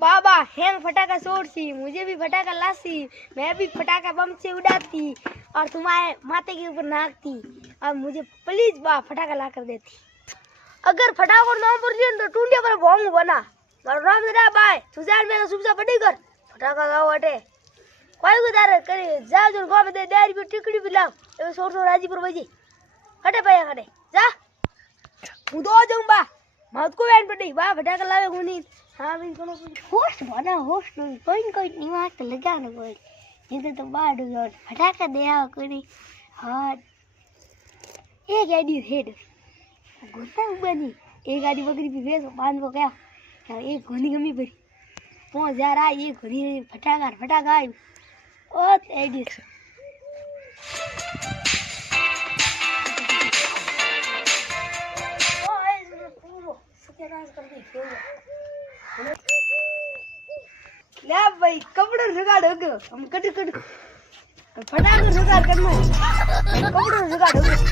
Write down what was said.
बाबा hang फटाका छोड़ती, मुझे भी फटाका लाती, मैं भी फटाका बम से उड़ाती और तुम्हारे माथे के ऊपर नाचती। अब मुझे प्लीज बा फटाका ला कर देती। अगर फटाको नाम पर तो टूंडिया पर बम बना मारो नाम दे बाय सुजान में सुबसा पड़ी कर फटाका लाओ हटे कोई गुजार करे जा जो गांव में दे डेरी पे टिकड़ी भी लाओ ए सोर सोर राजीपुर बजी हटे पाया हटे जा હું તો જાઉં બા મત કો વેન પડી બા ફટાકા લાવે ગુની હા બી કોનો હોશ બના હોશ કોઈ નિવાસ લગાને કોઈ નહીં તો બાડુ જોડ ફટાકા દે આવ કોઈ હા એક ગાડી હેડ ગોતા બની એક ગાડી બકરી भी भेज बांध को क्या एक घोनी गमी भरी 5000 आ एक घोनी फटाका आई ओ एडी ले भाई कपड़े जुगाड़ हो गयो हम कट फटाका जुगाड़ करना कपड़े जुगाड़ हो गयो।